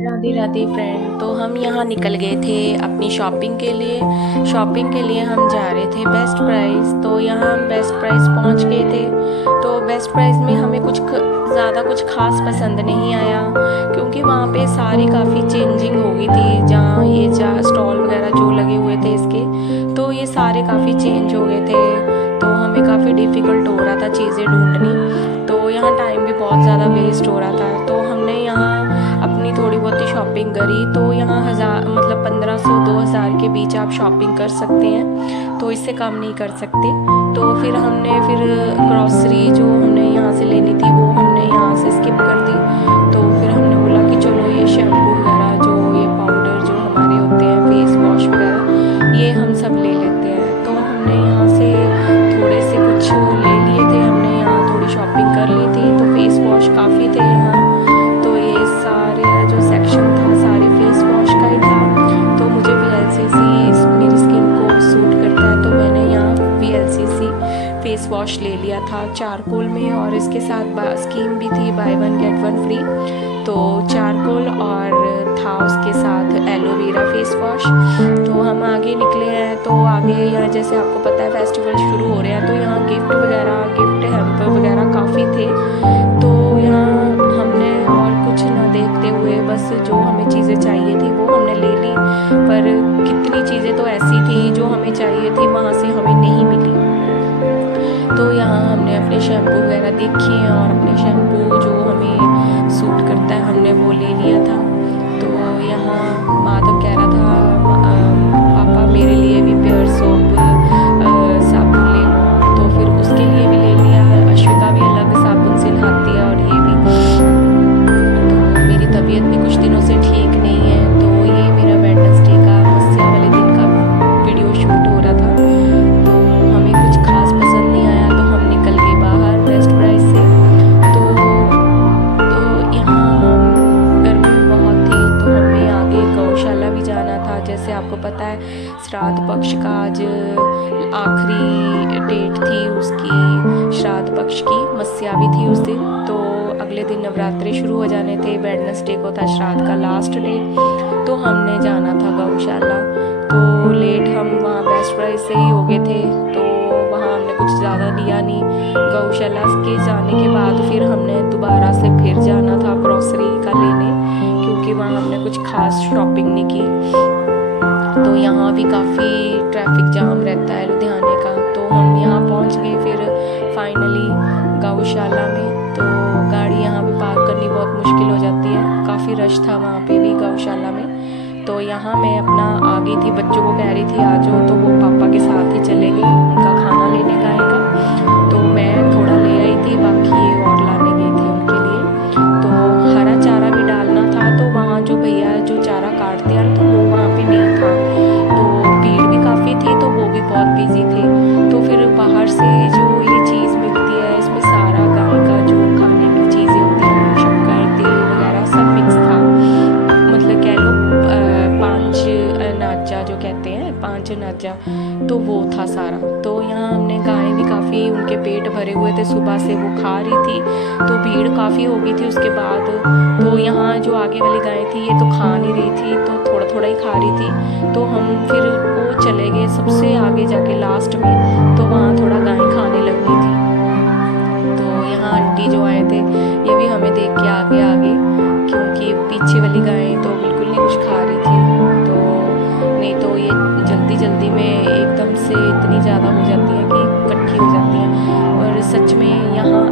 Radhe Radhe friend. तो हम यहाँ निकल गए थे अपनी शॉपिंग के लिए। हम जा रहे थे बेस्ट प्राइस। तो यहाँ हम बेस्ट प्राइस पहुँच गए थे। तो बेस्ट प्राइस में हमें ज़्यादा कुछ खास पसंद नहीं आया, क्योंकि वहाँ पे सारी काफ़ी चेंजिंग हो गई थी। जहाँ ये स्टॉल वगैरह जो लगे हुए थे इसके, तो ये सारे काफ़ी चेंज हो गए थे। तो हमें काफ़ी डिफ़िकल्ट हो रहा था चीज़ें ढूंढनी। तो यहाँ टाइम भी बहुत ज़्यादा वेस्ट हो रहा था। तो हमने यहाँ अपनी थोड़ी बहुत ही शॉपिंग करी। तो यहाँ 1500-2000 के बीच आप शॉपिंग कर सकते हैं, तो इससे कम नहीं कर सकते। तो फिर हमने ग्रॉसरी जो हमने यहाँ से लेनी थी वो हमने यहाँ से स्किप कर दी। तो फिर हमने बोला कि चलो ये शैम्पू वगैरह जो ये पाउडर जो हमारे होते हैं, फेस वॉश वगैरह, ये हम सब ले लेते हैं। तो हमने यहाँ से थोड़े से कुछ ले लिए थे। हमने यहाँ थोड़ी शॉपिंग कर ली थी। तो फेस वॉश काफ़ी थे यहाँ। तो ये सारे जो सेक्शन था सारे फेस वॉश का ही था। तो मुझे VLCC मेरी स्किन को सूट करता है, तो मैंने यहाँ VLCC फेस वॉश ले लिया था चारकोल में। और इसके साथ स्कीम भी थी बाय 1 गेट 1 फ्री। तो चारकोल और था उसके साथ एलोवेरा फेस वॉश। तो हम आगे निकले हैं। तो आगे यहाँ जैसे आपको पता है फेस्टिवल शुरू हो रहे हैं, तो यहाँ गिफ्ट हैम्पर वगैरह काफ़ी थे। तो यहाँ हमने और कुछ ना देखते हुए बस जो हमें चीज़ें चाहिए थी वो हमने ले ली। पर कितनी चीज़ें तो ऐसी थी जो हमें चाहिए थी वहाँ से हमें नहीं मिली। तो यहाँ हमने अपने शैम्पू वगैरह देखे और अपने शैम्पू जो हमें सूट करता है हमने वो ले लिया था। तो यहाँ माधव कह रहा था पापा मेरे लिए भी प्योर सोप साबुन ले लो। तो फिर उसके लिए भी ले लिया। अश्विका भी अलग साबुन से नहाती है और ये भी। तो मेरी तबीयत भी कुछ दिनों से ठीक नहीं है। तो ये मेरा वेडनेसडे का मस्या वाले दिन का वीडियो शूट हो रहा था। तो हमें कुछ खास पसंद नहीं आया, तो हम निकल गए बाहर बेस्ट प्राइस से। तो यहाँ गर्मी बहुत थी, तो हमें आगे गौशाला भी जाना था। जैसे आपको पता है श्राद्ध पक्ष का आज आखिरी डेट थी उसकी, श्राद्ध पक्ष की मस्या भी थी उस दिन। तो अगले दिन नवरात्रे शुरू हो जाने थे। वेडनेसडे को था श्राद्ध का लास्ट डे। तो हमने जाना था गौशाला। तो लेट हम वहाँ बेस्ट प्राइस से ही हो गए थे। तो वहाँ हमने कुछ ज़्यादा लिया नहीं। गौशाला के जाने के बाद फिर हमने दोबारा से फिर जाना था ग्रॉसरी का लेने, क्योंकि वहाँ हमने कुछ खास शॉपिंग नहीं की। तो यहाँ भी काफ़ी ट्रैफिक जाम रहता है लुधियाने का। तो हम यहाँ पहुँच गए फिर फाइनली गौशाला में। तो गाड़ी यहाँ पे पार्क करनी बहुत मुश्किल हो जाती है, काफ़ी रश था वहाँ पे भी गौशाला में। तो यहाँ मैं अपना आ गई थी, बच्चों को कह रही थी आ जाओ, तो वो पापा के साथ ही चले गए उनका खाना लेने गाय का। तो मैं थोड़ा ले आई थी, बाकी ये और लाने गई थी उनके लिए। तो हरा चारा भी डालना था। तो वहाँ जो भैया जो चारा काटते हैं तो वो वहाँ पे नहीं था। तो भीड़ भी काफ़ी थी, तो वो भी बहुत बिजी थे। तो फिर बाहर से जो ये चीज़ मिलती है, इसमें सारा गाय का जो खाने की चीज़ें होती हैं, शक्कर तेल वगैरह सब मिक्स था। मतलब कह लो 5 अनाजा जो कहते हैं, 5 अनाजा, तो वो था सारा। तो यहाँ हमने गाय भी काफ़ी, उनके पेट भरे हुए थे, सुबह से वो खा रही थी। तो भीड़ काफ़ी हो गई थी उसके बाद। तो यहाँ जो आगे वाली गाय थी ये तो खा नहीं रही थी, तो थोड़ा थोड़ा ही खा रही थी। तो हम फिर वो चले गए सबसे आगे जाके लास्ट में। तो वहाँ थोड़ा गाय खाने लग गई थी। तो यहाँ आंटी जो आए थे ये भी हमें देख के आगे आगे, क्योंकि पीछे वाली गाय तो बिल्कुल नहीं कुछ खा रही थी। तो नहीं तो ये जल्दी जल्दी में एकदम से इतनी ज़्यादा हो जाती हैं कि इकट्ठी हो जाती हैं। और सच में यहाँ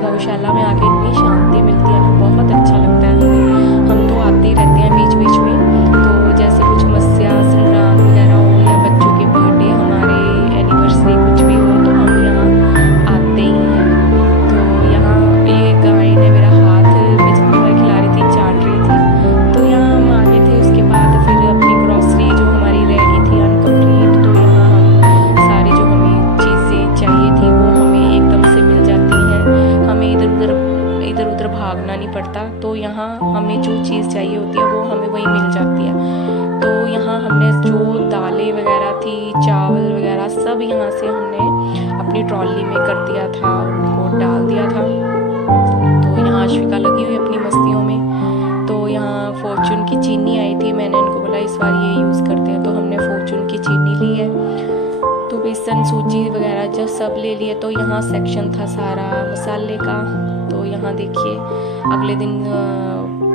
गौशाला में आके इतनी शांति मिलती है ना, बहुत अच्छा लगता है हमें। हम तो आते ही रहते हैं बीच बीच में। तो जैसे कुछ मस्या संक्रांत वगैरह हो या बच्चों के बर्थडे, हमारे एनिवर्सरी कुछ भी हो, तो हम यहाँ आते ही हैं। तो यहाँ ये गाय ने मेरा हाथ मैं जितनी बार खिला रही थी चाट रही थी। तो यहाँ हम आ गए थे। उसके बाद फिर अपनी ग्रॉसरी जो हमारी रेडी थी अनकम्प्लीट, तो यहाँ हम सारी जो हमें चीज़ें चाहिए थी वो हमें एकदम से मिल जाती हैं। हमें इधर उधर भागना नहीं पड़ता। तो यहाँ हमें जो चीज़ चाहिए होती है वो हमें वहीं मिल जाती है। तो यहाँ हमने जो दालें वगैरह थी, चावल वगैरह सब यहाँ से हमने अपनी ट्रॉली में कर दिया था, उनको डाल दिया था। तो यहाँ अश्विका लगी हुई अपनी मस्तियों में। तो फॉर्चून की चीनी आई थी, मैंने इनको बोला इस बार ये यूज़ करते हैं, तो हमने फॉर्चून की चीनी ली है। तो बेसन सूजी वगैरह जब सब ले लिए, तो यहाँ सेक्शन था सारा मसाले का। तो यहाँ देखिए अगले दिन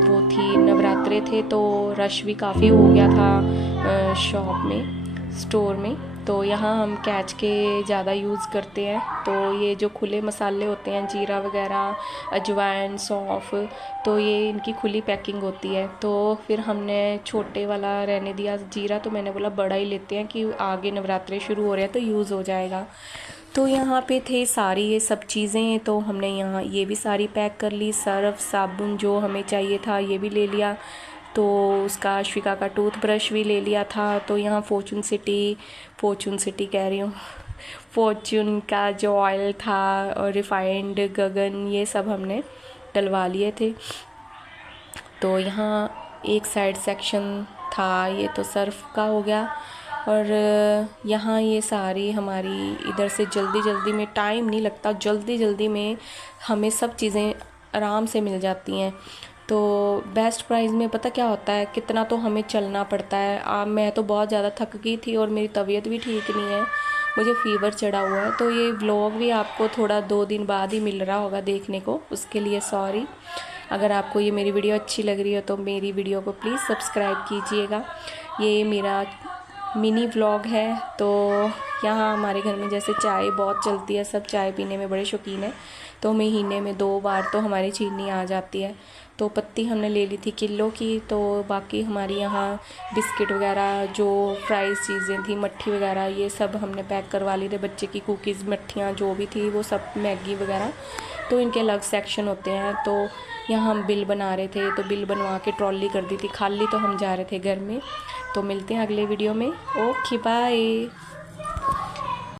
वो थी नवरात्रे थे, तो रश भी काफ़ी हो गया था शॉप में, स्टोर में। तो यहाँ हम कैच के ज़्यादा यूज़ करते हैं। तो ये जो खुले मसाले होते हैं, जीरा वगैरह, अजवाइन, सौंफ, तो ये इनकी खुली पैकिंग होती है। तो फिर हमने छोटे वाला रहने दिया जीरा, तो मैंने बोला बड़ा ही लेते हैं कि आगे नवरात्रे शुरू हो रहे हैं तो यूज़ हो जाएगा। तो यहाँ पे थे सारी ये सब चीज़ें, तो हमने यहाँ ये भी सारी पैक कर ली। सर्फ, साबुन जो हमें चाहिए था ये भी ले लिया। तो उसका अश्विका का टूथब्रश भी ले लिया था। तो यहाँ फॉर्चून सिटी कह रही हूँ, फॉर्चून का जो ऑयल था और रिफाइंड, गगन, ये सब हमने डलवा लिए थे। तो यहाँ एक साइड सेक्शन था, ये तो सर्फ का हो गया। और यहाँ ये सारी हमारी इधर से जल्दी में, टाइम नहीं लगता, जल्दी में हमें सब चीज़ें आराम से मिल जाती हैं। तो बेस्ट प्राइस में पता क्या होता है, कितना तो हमें चलना पड़ता है। मैं तो बहुत ज़्यादा थक गई थी और मेरी तबीयत भी ठीक नहीं है, मुझे फ़ीवर चढ़ा हुआ है। तो ये व्लॉग भी आपको थोड़ा 2 दिन बाद ही मिल रहा होगा देखने को, उसके लिए सॉरी। अगर आपको ये मेरी वीडियो अच्छी लग रही हो तो मेरी वीडियो को प्लीज़ सब्सक्राइब कीजिएगा। ये मेरा मिनी व्लॉग है। तो यहाँ हमारे घर में जैसे चाय बहुत चलती है, सब चाय पीने में बड़े शौकीन हैं। तो महीने में 2 बार तो हमारी चीनी आ जाती है। तो पत्ती हमने ले ली थी किलो की। तो बाकी हमारी यहाँ बिस्किट वगैरह, जो फ्राइज़ चीज़ें थी, मट्ठी वगैरह, ये सब हमने पैक करवा ली थे। बच्चे की कुकीज़, मट्ठियाँ जो भी थी वो सब, मैगी वगैरह, तो इनके अलग सेक्शन होते हैं। तो यहाँ हम बिल बना रहे थे, तो बिल बनवा के ट्रॉली कर दी थी खाली, तो हम जा रहे थे घर में। तो मिलते हैं अगले वीडियो में। Okay bye.